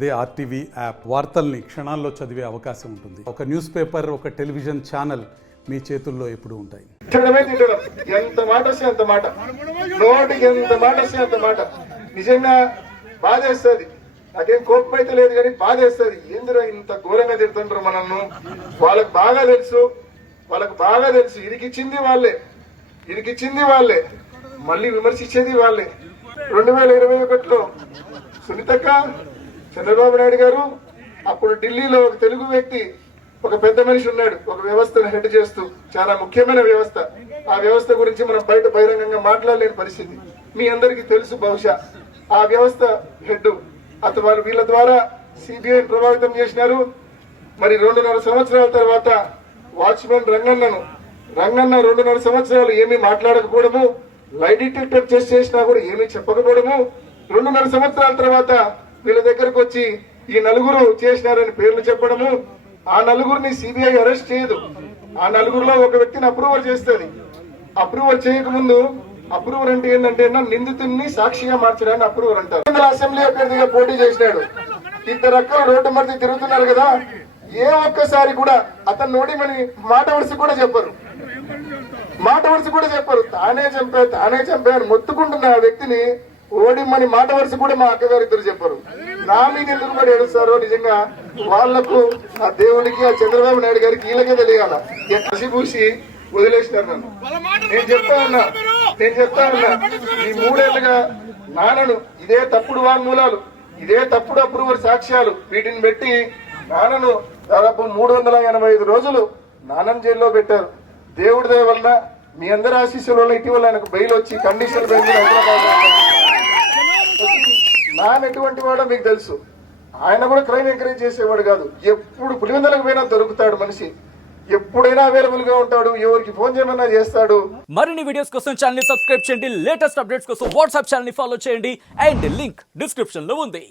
అదే RTV app వార్తల్ని క్షణాల్లో చదివే అవకాశం ఉంటుంది. ఒక న్యూస్ పేపర్, ఒక టెలివిజన్ ఛానల్ మీ చేతుల్లో ఎప్పుడూ ఉంటాయి. ఎంత మాట వస్తే అంత మాట, నోటికి ఎంత మాట వస్తే అంత మాట. నిజంగా బాధేస్తుంది. నాకేం కోపం అయితే లేదు కానీ బాధేస్తుంది. ఎందులో ఇంత ఘోరంగా తిడుతుంటారు మనల్ని. వాళ్ళకు బాగా తెలుసు ఇరికిచ్చింది వాళ్ళే, మళ్ళీ విమర్శించేది వాళ్ళే. 2021లో సునీతక్క, చంద్రబాబు నాయుడు గారు, అప్పుడు ఢిల్లీలో ఒక తెలుగు వ్యక్తి, ఒక పెద్ద మనిషి ఉన్నాడు, ఒక వ్యవస్థను హెడ్ చేస్తూ, చాలా ముఖ్యమైన వ్యవస్థ. ఆ వ్యవస్థ గురించి మనం బయట బహిరంగంగా మాట్లాడలేని పరిస్థితి మీ అందరికీ తెలుసు. బహుశా ఆ వ్యవస్థ హెడ్ అతను వీళ్ళ ద్వారా సిబిఐ ప్రభావితం చేసినారు. మరి 2.5 సంవత్సరాల తర్వాత వాచ్మెన్ రంగన్న 2.5 సంవత్సరాలు ఏమీ మాట్లాడకపోవడము, లై డిటెక్టర్ టెస్ట్ చేసినా కూడా ఏమీ చెప్పకపోవడము, 2.5 సంవత్సరాల తర్వాత వీళ్ళ దగ్గరకు వచ్చి ఈ నలుగురు చేసినారని పేర్లు చెప్పడము. ఆ నలుగురిని సిబిఐ అరెస్ట్ చేయదు. ఆ నలుగురులో ఒక వ్యక్తిని అప్రూవల్ చేస్తుంది. అప్రూవల్ చేయకముందు, అప్రూవర్ అంటే ఏంటంటే నిందితుడిని సాక్షిగా మార్చడాన్ని అప్రూవర్ అంటారు. అసెంబ్లీ అభ్యర్థిగా పోటీ చేసినాడు. 2 అక్కలు రోడ్డు మధ్య తిరుగుతున్నారు కదా, ఏ ఒక్కసారి కూడా అతను నోడిమని మాట వరుస కూడా చెప్పరు. తానే చంపా అని మొత్తుకుంటున్న ఆ వ్యక్తిని ఓడిమని మాట వరుస కూడా మా అక్కగారు ఇద్దరు చెప్పరు. నా మీద ఎందుకు కూడా ఏడుస్తారో నిజంగా వాళ్లకు, ఆ దేవుడికి, ఆ చంద్రబాబు నాయుడు గారికి వీళ్ళకే తెలియాల. కసిపూసి వదిలేసినారు నన్ను. నేను చెప్తా ఉన్నా ఈ 3 ఏళ్లుగా నాన్నను ఇదే తప్పుడు వాంగ్మూలాలు, ఇదే తప్పుడు అప్రూవర్ సాక్ష్యాలు, వీటిని పెట్టి నాన్నను దాదాపు 385 రోజులు నాన్నను జైల్లో పెట్టారు. దేవుడి దయ వల్ల, మీ అందరి ఆశీస్సుల వల్ల ఇటీవల ఆయనకు బెయిల్ వచ్చి కండిషనల్ బెయిల్ నాన్న ఎటువంటి వాడో మీకు తెలుసు. ఆయన కూడా క్రైమ్ ఎంకరేజ్ చేసేవాడు కాదు. ఎప్పుడు పులివెందులకు పోయినా దొరుకుతాడు మనిషి, ఎప్పుడైనా అవైలబుల్ గా ఉంటాడు, ఎవరికి ఫోన్ చేయమన్నా చేస్తాడు. మరిన్ని వీడియోస్ కోసం ఛానల్ ని సబ్స్క్రైబ్ చేయండి, లేటెస్ట్ అప్డేట్స్ కోసం వాట్సాప్ ఛానల్ ని ఫాలో చేయండి, అండ్ లింక్ డిస్క్రిప్షన్ లో ఉంది.